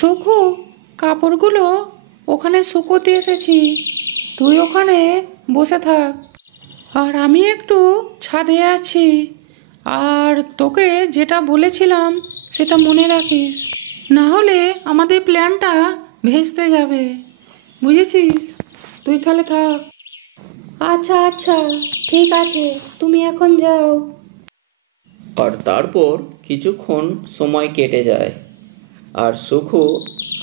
সুখু, কাপড়গুলো ওখানে শুকোতে এসেছি, তুই ওখানে বসে থাক, আর আমি একটু ছাদে আছি। আর তোকে যেটা বলেছিলাম সেটা মনে রাখিস, না হলে আমাদের প্ল্যানটা ভেস্তে যাবে, বুঝেছিস? তুই তাহলে থাক। আচ্ছা আচ্ছা, ঠিক আছে, তুমি এখন যাও। আর তারপর কিছুক্ষণ সময় কেটে যায়, আর সুখু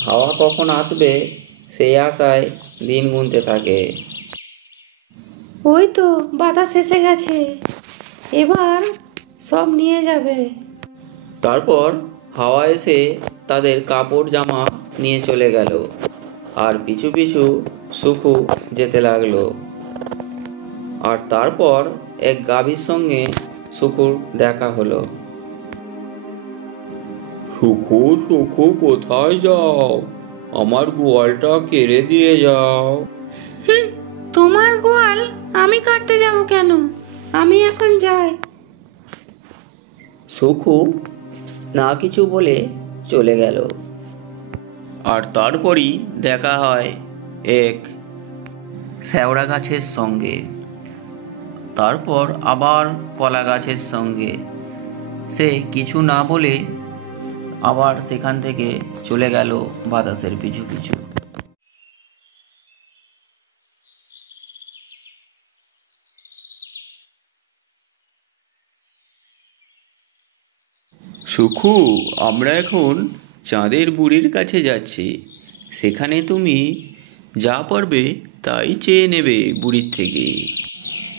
হাওয়া কখন আসবে সেই আশায় দিন গুনতে থাকে। ওই তো বাতাস এসে গেছে, এবার সব নিয়ে যাবে। তারপর হাওয়া এসে তাদের কাপড় জামা নিয়ে চলে গেল, আর পিছু পিছু সুখু যেতে লাগলো। আর তারপর এক গাভীর সঙ্গে সুখুর দেখা হলো। সুখু, সুখু, কোথায় যাও? আমার গোয়ালটা কেড়ে দিয়ে যাও। তোমার গোয়াল আমি কাটতে যাব কেন? আমি এখন যাই। সুখু না কিছু বলে চলে গেল। আর তারপরই দেখা হয় এক শ্যাওড়া গাছের সঙ্গে, তারপর আবার কলা গাছের সঙ্গে। সে কিছু না বলে আবার সেখান থেকে চলে গেল বাতাসের পিছু পিছু। সুখু, আমরা এখন চাঁদের বুড়ির কাছে যাচ্ছি, সেখানে তুমি যা পারবে তাই চেয়ে নেবে বুড়ির থেকে।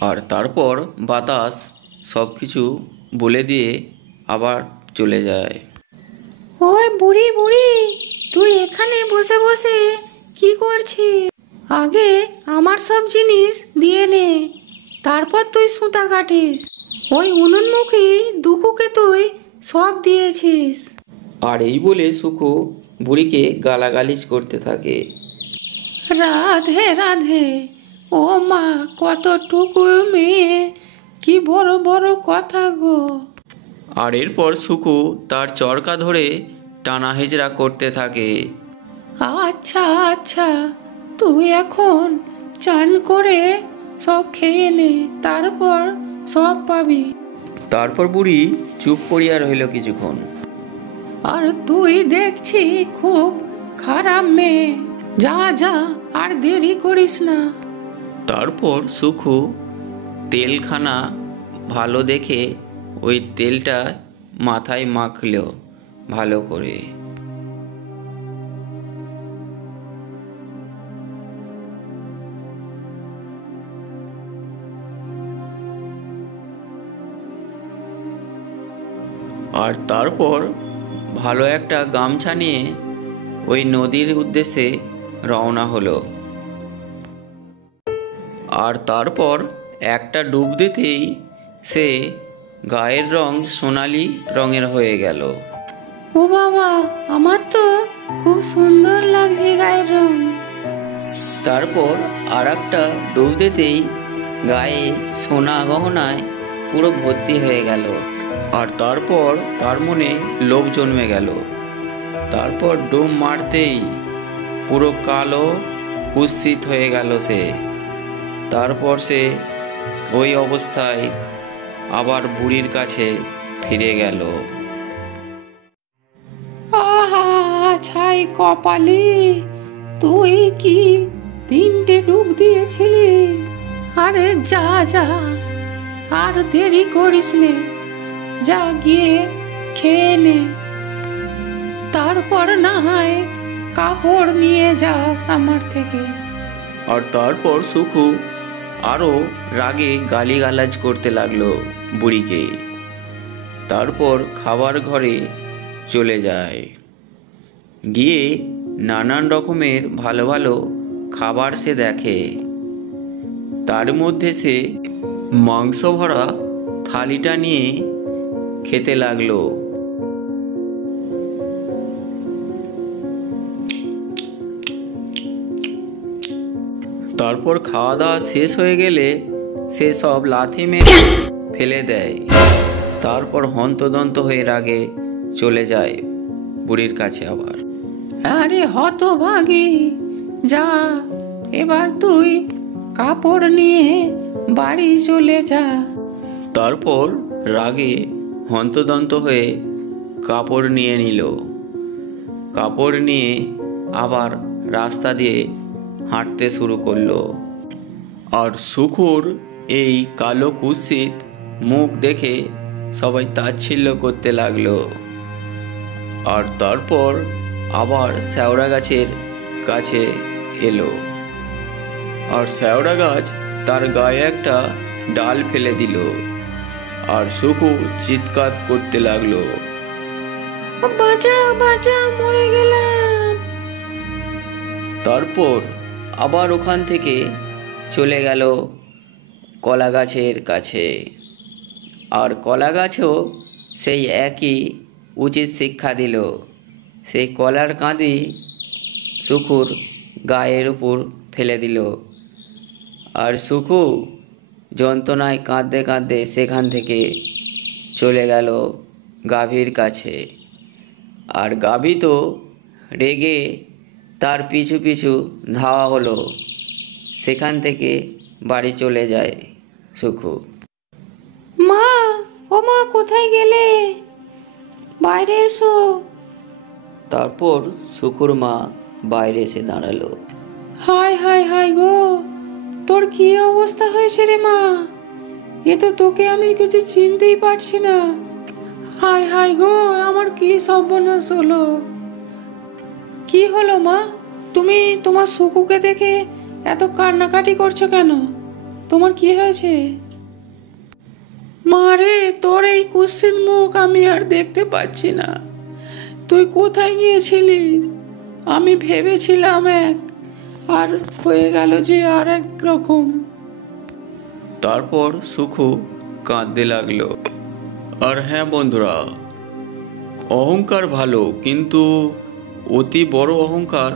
আর তারপর বাতাস সব কিছু বলে দিয়ে আবার চলে যায়। ওই বুড়ি বুড়ি, তুই এখানে বসে বসে কি করছিস? আগে আমার সব জিনিস দিয়ে নে, তারপর তুই সুতা কাটিস। ওই উনুনমুখী দুখুকে তুই সব দিয়েছিস। আর এই বলে সুখু বুড়িকে গালাগালিজ করতে থাকে। রাধে রাধে, ও মা, কতটুকু মেয়ে, কি বড় বড় কথা গো। আর এরপর সুখু তার চরকা ধরে টানা হেজরা করতে থাকে। আচ্ছা আচ্ছা, তুই এখন চান করে সব খেয়ে নে, তারপর সব পাবি। তারপর বুড়ি চুপ করিয়া রইল কিছুক্ষণ। আর তুই দেখছি খুব খারাপ মেয়ে, যা যা, আর দেরি করিস না। তারপর সুখু তেলখানা ভালো দেখে ওই তেলটা মাথায় মাখল ভালো করে। আর তারপর ভালো একটা গামছা নিয়ে ওই নদীর উদ্দেশ্যে রওনা হলো। আর তারপর একটা ডুব দিতেই সে গায়ের রং সোনালি রঙের হয়ে গেল। ও বাবা, আমার তো খুব সুন্দর লাগছে গায়ের রং। তারপর আর একটা ডুব দিতেই গায়ে সোনা গহনায় পুরো ভর্তি হয়ে গেল। আর তারপর তার মনে লোভ জন্মে গেল। তারপর ডুব মারতেই পুরো কালো কুৎসিত হয়ে গেল সে। তারপর সে ওই অবস্থায় আবার বুড়ির কাছে ফিরে গেল। আহা, ছাই কপালি, তুই কি 3টে ডুব দিয়েছিলি? আরে যা যা, আর দেরি করিস নে, যা গিয়ে খেয়ে নে, তারপর না হয় কাপড় নিয়ে যাস আমার থেকে। আর তারপর সুখু আরও রাগে গালিগালাজ করতে লাগলো বুড়িকে। তারপর খাবার ঘরে চলে যায়, গিয়ে নানান রকমের ভালো ভালো খাবার সে দেখে। তার মধ্যে সে মাংস ভরা থালিটা নিয়ে খেতে লাগলো। তারপর খাওয়া দাওয়া শেষ হয়ে গেলে সে সব লাথি মেরে ফেলে দেয়। তারপর হন্তদন্ত হয়ে রাগে চলে যায় বুড়ির কাছে আবার। আরে হতভাগী, যা এবার তুই কাপড় নিয়ে বাড়ি চলে যা। তারপর রাগে হন্তদন্ত হয়ে কাপড় নিয়ে নিল। কাপড় নিয়ে আবার রাস্তা দিয়ে হাঁটতে শুরু করলো। আর সুখুর এই কালো কুৎসিত মুখ দেখে সবাই তাচ্ছিল্য করতে লাগলো। আর তারপর আবার শ্যাওড়া গাছের কাছে এলো। আর শ্যাওড়া গাছ তার গায়ে একটা ডাল ফেলে দিল। আর সুখু চিৎকার করতে লাগলো। বাঁচাও বাঁচাও, মরে গেলাম। তারপর আবার ওখান থেকে চলে গেল কলা গাছের কাছে। আর কলা গাছও সেই একই উচিত শিক্ষা দিল। সেই কলার কাঁদি সুখুর গায়ের উপর ফেলে দিল। আর সুখু যন্ত্রণায় কাঁদতে কাঁদতে সেখান থেকে চলে গেল গাভীর কাছে। আর গাভী তো রেগে তার পিছু পিছু ধাওয়া হলো। সেখান থেকে বাড়ি চলে যায় সুখু। মা, ও মা, কোথায় গেলে? বাইরে এসো। তারপর সুখুর মা বাইরে এসে দাঁড়ালো। হায় হায় হায় গো, তোর কি অবস্থা হয়েছে রে মা? এ তো তোকে আমি কিছু চিনতেই পারছি না। হায় হায় গো, আমার কি সর্বনাশ হলো। কি হলো মা? তুমি তোমার সুকুকে দেখে এত কান্নাকাটি করছো কেন? তোমার কি হয়েছে? মা রে, তোর এই কুৎসিত মুখ আমি আর দেখতে পাচ্ছি না। তুই কোথায় গিয়েছিলিস? আমি ভেবেছিলাম এক, আর হয়ে গেল যে আর এক রকম। তারপর সুখু কাঁদতে লাগলো। আর হ্যাঁ বন্ধুরা, অহংকার ভালো, কিন্তু অতি বড় অহংকার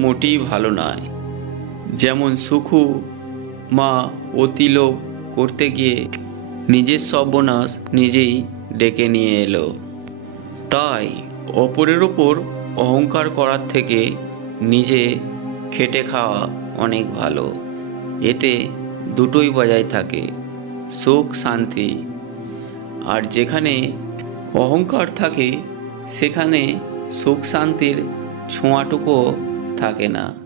মোটেই ভালো নয়। যেমন সুখু মা অতি লোভ করতে গিয়ে নিজের সর্বনাশ নিজেই ডেকে নিয়ে এলো। তাই অপরের ওপর অহংকার করার থেকে নিজে খেটে খাওয়া অনেক ভালো। এতে দুটোই বজায় থাকে, সুখ শান্তি। আর যেখানে অহংকার থাকে সেখানে সুখ শান্তির ছোঁয়াটুকুও থাকে না।